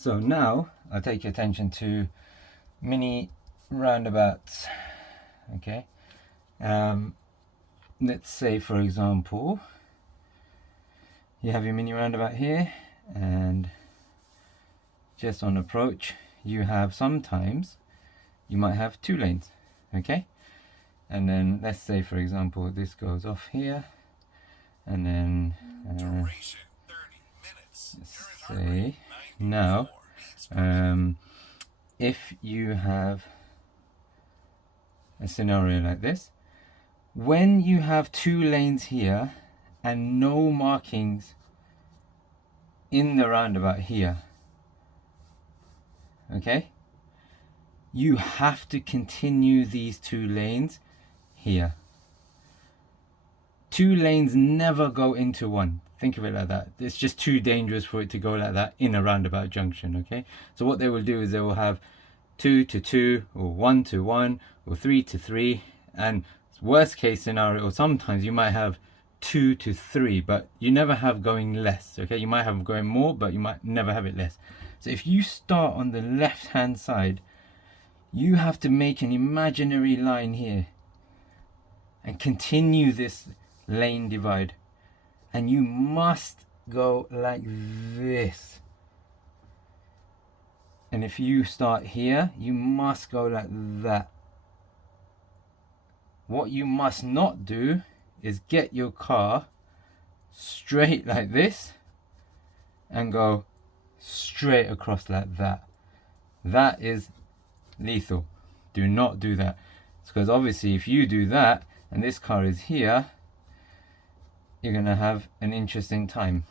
So now I'll take your attention to mini roundabouts. Okay, let's say for example you have your mini roundabout here, and just on approach you have sometimes you might have 2 lanes. Okay, and then let's say for example this goes off here, and then let's say now if you have a scenario like this, when you have 2 lanes here and no markings in the roundabout here, okay, you have to continue these 2 lanes here. 2 lanes never go into one. Think of it like that. It's just too dangerous for it to go like that in a roundabout junction. Okay, so what they will do is they will have 2 to 2 or 1 to 1 or 3 to 3, and worst case scenario, or sometimes you might have 2 to 3, but you never have going less. Okay, you might have going more, but you might never have it less. So if you start on the left hand side, you have to make an imaginary line here and continue this lane divide, and you must go like this. And if you start here, you must go like that. What you must not do is get your car straight like this and go straight across like that. That is lethal. Do not do that. It's because obviously if you do that and this car is here, you're gonna have an interesting time.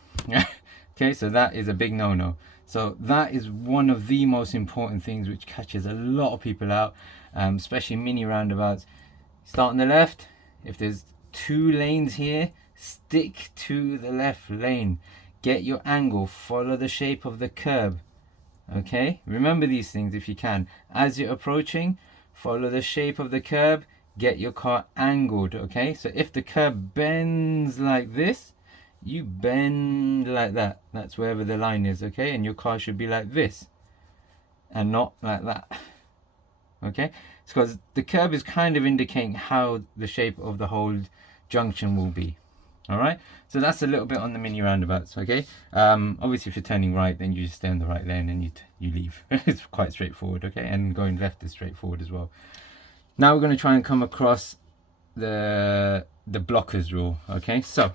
Okay, so that is a big no-no. So that is one of the most important things which catches a lot of people out, especially mini roundabouts. Start on the left. If there's 2 lanes here, stick to the left lane. Get your angle, follow the shape of the curb. Okay, remember these things if you can. As you're approaching, follow the shape of the curb, get your car angled. Okay, so if the curb bends like this, you bend like that. That's wherever the line is. Okay, and your car should be like this and not like that. Okay, it's because the curb is kind of indicating how the shape of the whole junction will be. All right, so that's a little bit on the mini roundabouts. Okay, obviously if you're turning right, then you just stay on the right lane and you leave. It's quite straightforward. Okay, and going left is straightforward as well. Now we're going to try and come across the blockers rule. Okay, so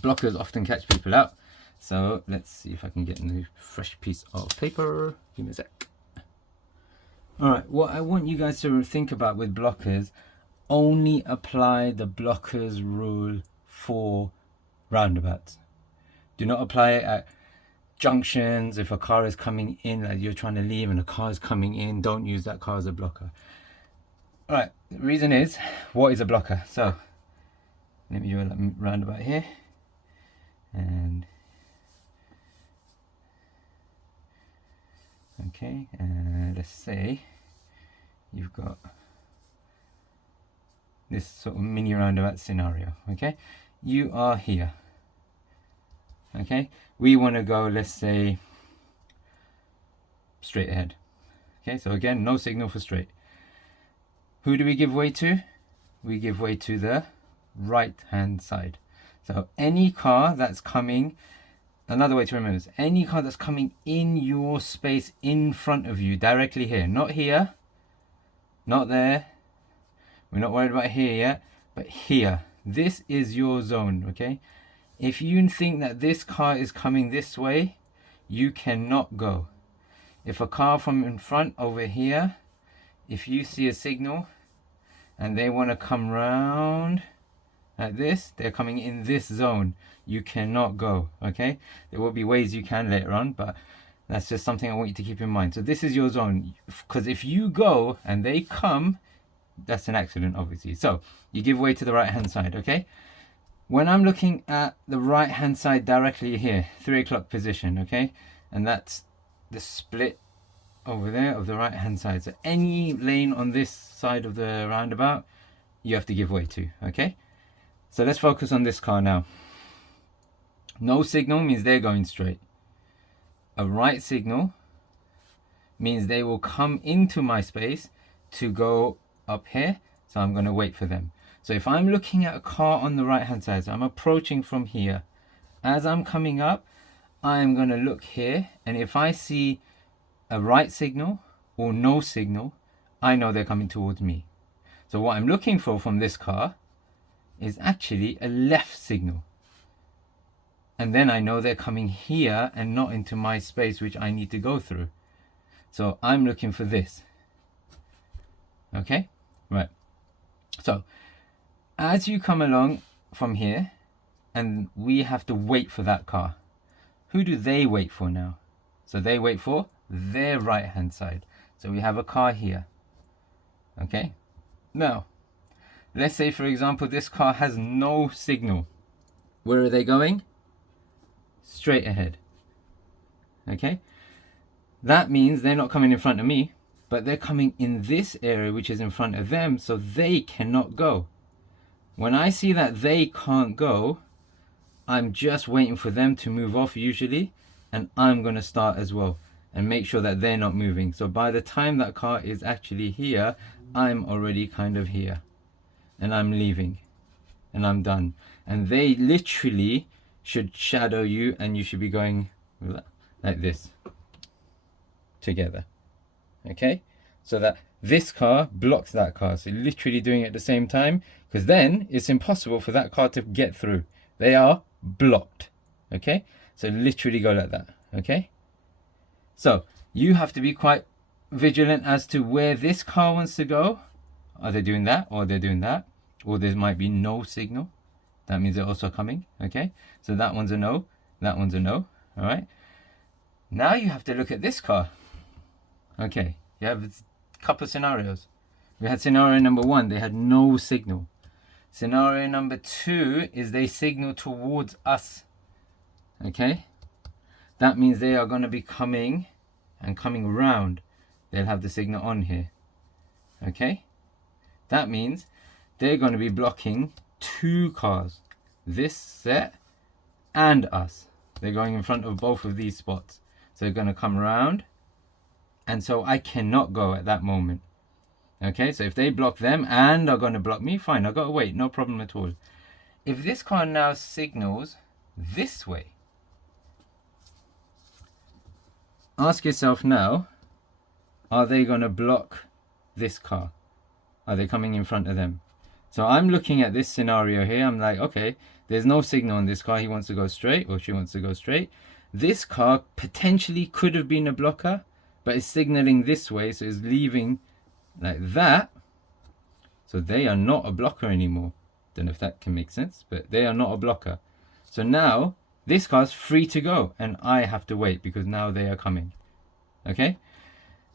blockers often catch people out. So let's see if I can get a new fresh piece of paper. Give me a sec. All right, what I want you guys to think about with blockers, only apply the blockers rule for roundabouts. Do not apply it at junctions. If a car is coming in, like you're trying to leave and a car is coming in, don't use that car as a blocker. All right, the reason is, what is a blocker? So let me do a roundabout here, and okay, let's say you've got this sort of mini roundabout scenario. Okay, you are here. Okay, we want to go, let's say, straight ahead. Okay, so again, no signal for straight. Who do we give way to? We give way to the right hand side. So any car that's coming, another way to remember this, any car that's coming in your space in front of you, directly here, not here, not there, we're not worried about here yet, but here, this is your zone. Okay, if you think that this car is coming this way, you cannot go. If a car from in front over here, if you see a signal and they want to come round like this, they're coming in this zone, you cannot go. Okay, there will be ways you can later on, but that's just something I want you to keep in mind. So this is your zone, because if you go and they come, that's an accident obviously. So you give way to the right hand side. Okay, when I'm looking at the right hand side directly here, 3 o'clock position, okay, and that's the split over there of the right hand side. So any lane on this side of the roundabout, you have to give way to. Okay, so let's focus on this car now. No signal means they're going straight. a right signal means they will come into my space to go up here. So I'm going to wait for them. So if I'm looking at a car on the right hand side, so I'm approaching from here, as I'm coming up, I'm going to look here, and if I see a right signal or no signal, I know they're coming towards me. So what I'm looking for from this car is actually a left signal. And then I know they're coming here and not into my space, which I need to go through. So I'm looking for this. Okay, right. So as you come along from here, and we have to wait for that car, who do they wait for now? So they wait for their right hand side. So we have a car here. Okay, now let's say, for example, this car has no signal. Where are they going? Straight ahead. Okay, that means they're not coming in front of me, but they're coming in this area which is in front of them, so they cannot go. When I see that they can't go, I'm just waiting for them to move off usually, and I'm going to start as well and make sure that they're not moving. So by the time that car is actually here, I'm already kind of here, and I'm leaving, and I'm done. And they literally should shadow you, and you should be going like this together. Okay, so that this car blocks that car. So literally doing it at the same time, because then it's impossible for that car to get through. They are blocked. Okay, so literally go like that. Okay, so you have to be quite vigilant as to where this car wants to go. Are they doing that, or they're doing that, or there might be no signal? That means they're also coming. Okay, so that one's a no, that one's a no. All right, now you have to look at this car. Okay, you have a couple of scenarios. We had scenario number 1, they had no signal. Scenario number 2 is they signal towards us. Okay, that means they are going to be coming and coming round. They'll have the signal on here. Okay, that means they're going to be blocking 2 cars, this set and us. They're going in front of both of these spots, so they're going to come around, and so I cannot go at that moment. Okay, so if they block them and are going to block me, fine, I've got to wait, no problem at all. If this car now signals this way, ask yourself now, are they going to block this car? Are they coming in front of them? So I'm looking at this scenario here, I'm like, okay, there's no signal on this car, he wants to go straight, or she wants to go straight. This car potentially could have been a blocker, but it's signaling this way, so it's leaving like that. So they are not a blocker anymore. Don't know if that can make sense, but they are not a blocker. So now this car's free to go, and I have to wait because now they are coming. Okay,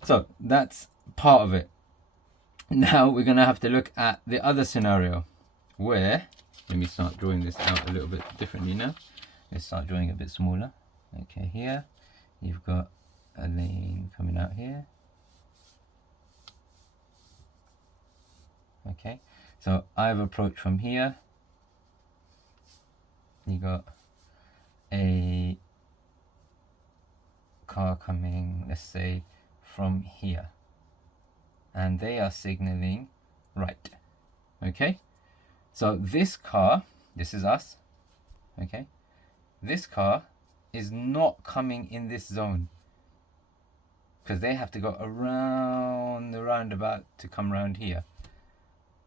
so that's part of it. Now we're going to have to look at the other scenario where, let me start drawing this out a little bit differently now. Let's start drawing a bit smaller. Okay, here you've got a lane coming out here. Okay, so I've approached from here. You got a car coming, let's say, from here, and they are signaling right. Okay, so this car, this is us. Okay, this car is not coming in this zone because they have to go around the roundabout to come around here.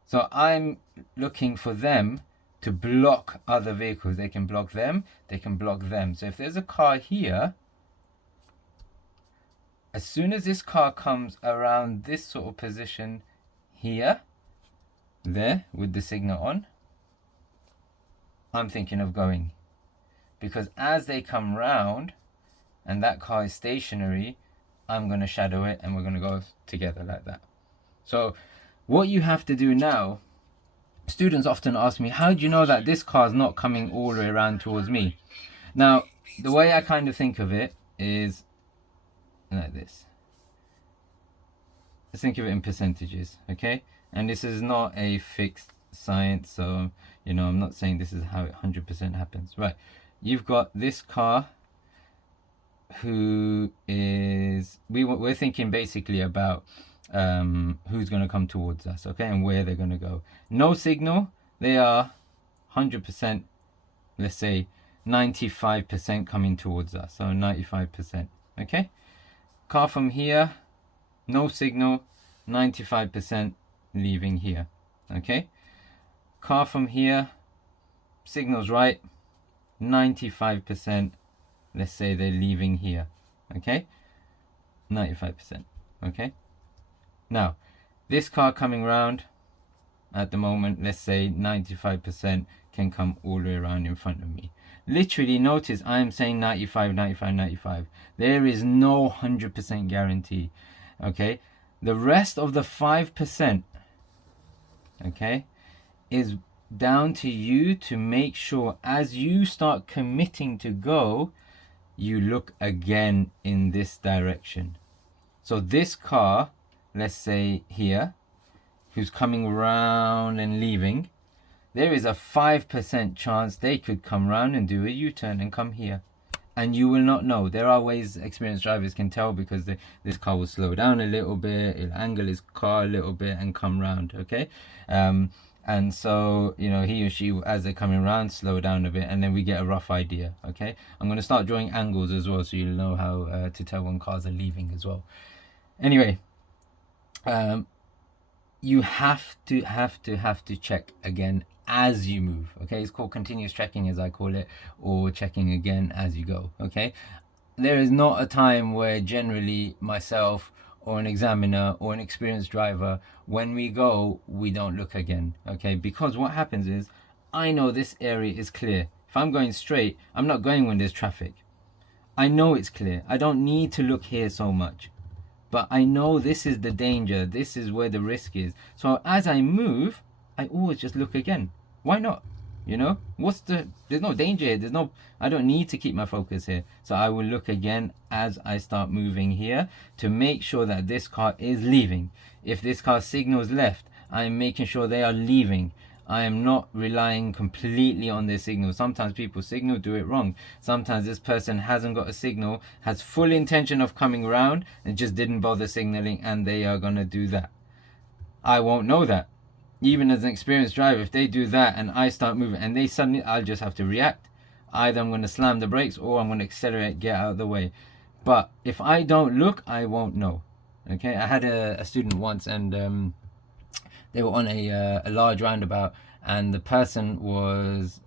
So I'm looking for them to block other vehicles. They can block them, they can block them. So if there's a car here, as soon as this car comes around this sort of position here, there, with the signal on, I'm thinking of going. Because as they come round and that car is stationary, I'm going to shadow it and we're going to go together like that. So what you have to do now, students often ask me, how do you know that this car is not coming all the way around towards me? Now, the way I kind of think of it is like this. Let's think of it in percentages, okay? And this is not a fixed science, so, you know, I'm not saying this is how it 100% happens. Right, you've got this car who is, we're thinking basically about who's going to come towards us, okay, and where they're going to go. No signal, they are 100%, let's say 95% coming towards us, so 95%, okay. Car from here, no signal, 95% leaving here, okay. Car from here, signal's right, 95%, let's say they're leaving here, okay, 95%, okay. Now this car coming round at the moment, let's say 95% can come all the way around in front of me. Literally, notice I am saying 95, 95, 95. There is no 100% guarantee, okay. The rest of the 5%, okay, is down to you to make sure as you start committing to go, you look again in this direction. So this car, let's say here, who's coming round and leaving, there is a 5% chance they could come round and do a U-turn and come here, and you will not know. There are ways experienced drivers can tell, because this car will slow down a little bit, it'll angle his car a little bit and come round, okay. And so, you know, he or she, as they're coming around, slow down a bit, and then we get a rough idea, okay. I'm going to start drawing angles as well, so you'll know how to tell when cars are leaving as well. Anyway, you have to check again as you move, okay. It's called continuous checking, as I call it, or checking again as you go, okay. There is not a time where generally myself or an examiner or an experienced driver, when we go, we don't look again, okay, because what happens is, I know this area is clear. If I'm going straight, I'm not going when there's traffic. I know it's clear. I don't need to look here so much, but I know this is the danger, this is where the risk is. So as I move, I always just look again. Why not? You know, there's no danger here, I don't need to keep my focus here. So I will look again as I start moving here to make sure that this car is leaving. If this car signals left, I am making sure they are leaving. I am not relying completely on their signal. Sometimes people signal, do it wrong. Sometimes this person hasn't got a signal, has full intention of coming around and just didn't bother signaling, and they are gonna do that. I won't know that. Even as an experienced driver, if they do that and I start moving and they suddenly, I'll just have to react. Either I'm going to slam the brakes or I'm going to accelerate, get out of the way. But if I don't look, I won't know. Okay, I had a student once, and they were on a large roundabout, and the person was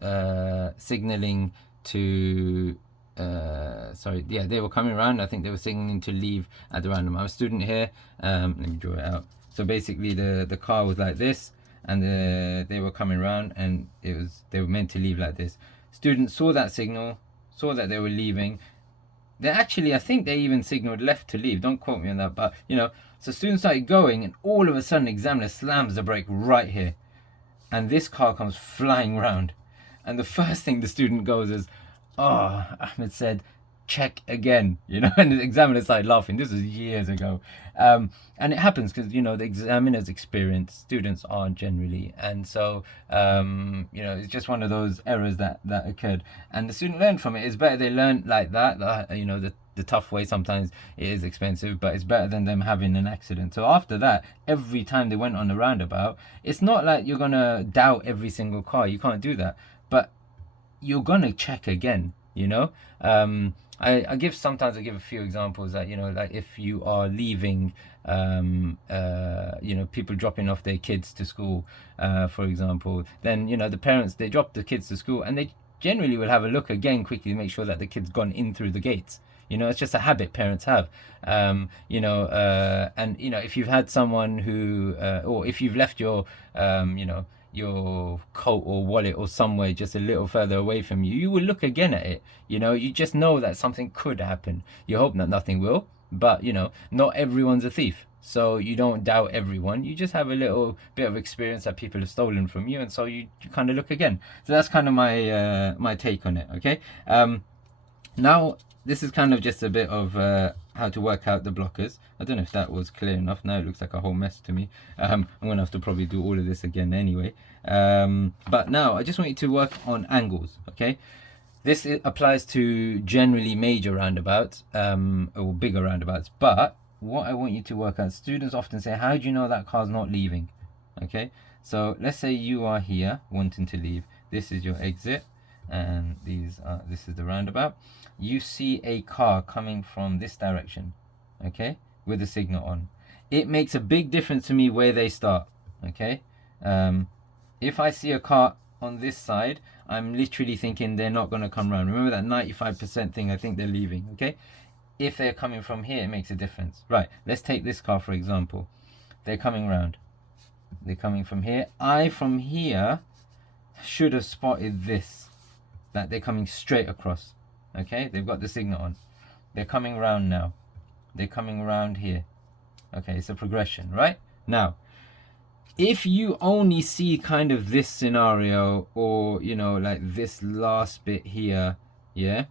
signaling to they were coming around. I think they were signaling to leave at the roundabout. I have a student here, let me draw it out. So basically the car was like this, and they were coming around, and they were meant to leave like this. Students saw that signal, saw that they were leaving. They actually, I think they even signaled left to leave, don't quote me on that, but you know, so students started going, and all of a sudden examiner slams the brake right here, and this car comes flying round, and the first thing the student goes is, "Oh," Ahmed said, "check again," you know, and the examiner started laughing. This was years ago, and it happens because, you know, the examiner's experienced, students aren't generally, and so you know, it's just one of those errors that occurred, and the student learned from it. It's better they learn like that, you know, the tough way. Sometimes it is expensive, but it's better than them having an accident. So after that, every time they went on a roundabout, it's not like you're gonna doubt every single car, you can't do that, but you're gonna check again, you know. I give a few examples that, you know, like if you are leaving, you know, people dropping off their kids to school, for example, then, you know, the parents, they drop the kids to school, and they generally will have a look again quickly to make sure that the kid's gone in through the gates. You know, it's just a habit parents have. You know, and, you know, if you've had someone who, or if you've left your, you know, your coat or wallet or somewhere just a little further away from you, you will look again at it. You know, you just know that something could happen. You hope that nothing will, but, you know, not everyone's a thief. So you don't doubt everyone. You just have a little bit of experience that people have stolen from you, and so you kind of look again. So that's kind of my my take on it, okay? Now, this is kind of just a bit of how to work out the blockers. I don't know if that was clear enough. Now it looks like a whole mess to me. I'm going to have to probably do all of this again anyway. But now I just want you to work on angles, okay? This applies to generally major roundabouts, or bigger roundabouts. But what I want you to work out, students often say, how do you know that car's not leaving? Okay, so let's say you are here wanting to leave. This is your exit, and this is the roundabout. You see a car coming from this direction, okay, with the signal on. It makes a big difference to me where they start, okay? If I see a car on this side, I'm literally thinking they're not going to come round. Remember that 95% thing, I think they're leaving, okay? If they're coming from here, it makes a difference. Right, let's take this car for example. They're coming round. They're coming from here. I, from here, should have spotted this, that they're coming straight across, okay? They've got the signal on. They're coming round now. They're coming round here. Okay, it's a progression, right? Now, if you only see kind of this scenario, or, you know, like this last bit here, yeah,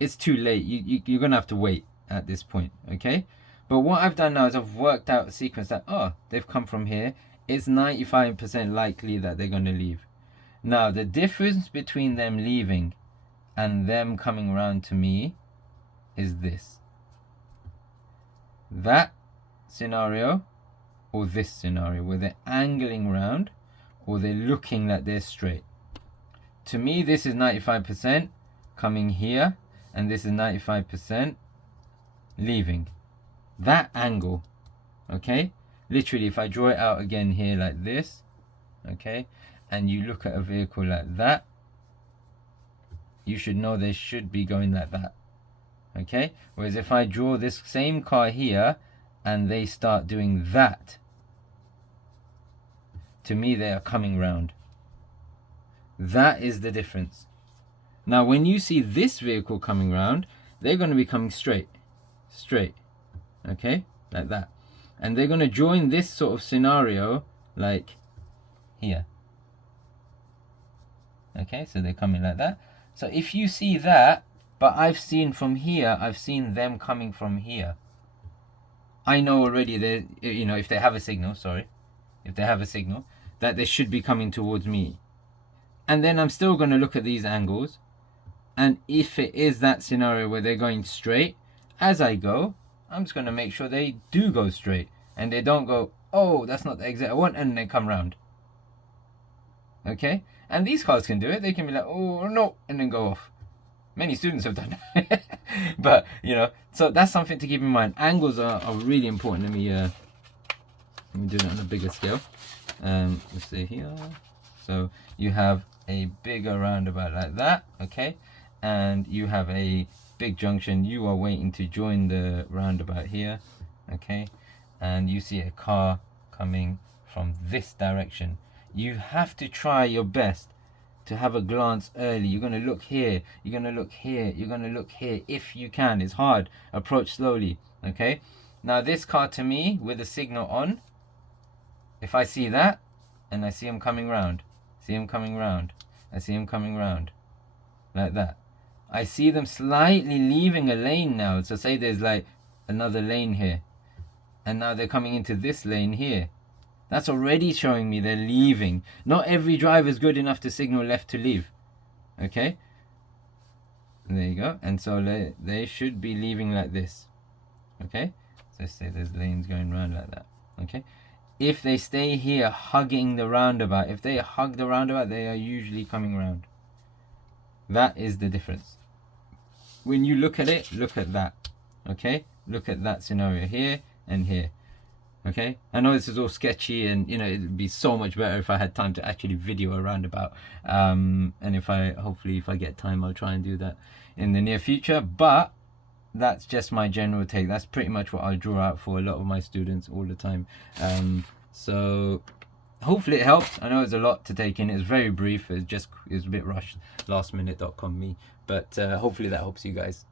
it's too late. You're going to have to wait at this point, okay? But what I've done now is I've worked out a sequence that, oh, they've come from here. It's 95% likely that they're going to leave. Now, the difference between them leaving and them coming around to me is this. That scenario, or this scenario, where they're angling round or they're looking like they're straight. To me, this is 95% coming here, and this is 95% leaving. That angle, okay? Literally, if I draw it out again here like this, okay, and you look at a vehicle like that, you should know they should be going like that, okay? Whereas if I draw this same car here and they start doing that, to me they are coming round. That is the difference. Now when you see this vehicle coming round, they're going to be coming straight, okay, like that, and they're going to join this sort of scenario like here, okay? So they're coming like that. So if you see that, but I've seen from here, I've seen them coming from here, I know already that, you know, if they have a signal, if they have a signal, that they should be coming towards me. And then I'm still going to look at these angles, and if it is that scenario where they're going straight, as I go, I'm just going to make sure they do go straight, and they don't go, oh, that's not the exit I want, and they come round. Okay? And these cars can do it. They can be like, oh, no, and then go off. Many students have done that. But, you know, so that's something to keep in mind. Angles are really important. Let me do it on a bigger scale. Let's say here. So you have a bigger roundabout like that, okay? And you have a big junction. You are waiting to join the roundabout here, okay? And you see a car coming from this direction. You have to try your best to have a glance early. You're going to look here, you're going to look here, you're going to look here if you can. It's hard. Approach slowly, okay? Now this car, to me, with the signal on, if I see that and I see him coming round, see him coming round, I see him coming round like that, I see them slightly leaving a lane now. So say there's like another lane here, and now they're coming into this lane here. That's already showing me they're leaving. Not every driver is good enough to signal left to leave, okay? And there you go. And so they should be leaving like this, okay? So let's say there's lanes going around like that, okay? If they stay here hugging the roundabout, if they hug the roundabout, they are usually coming round. That is the difference. When you look at it, look at that, okay? Look at that scenario here and here. Okay, I know this is all sketchy, and you know it'd be so much better if I had time to actually video a roundabout. And hopefully if I get time, I'll try and do that in the near future. But that's just my general take. That's pretty much what I draw out for a lot of my students all the time. So hopefully it helps. I know it's a lot to take in. It's very brief. It's a bit rushed, lastminute.com me. But hopefully that helps you guys.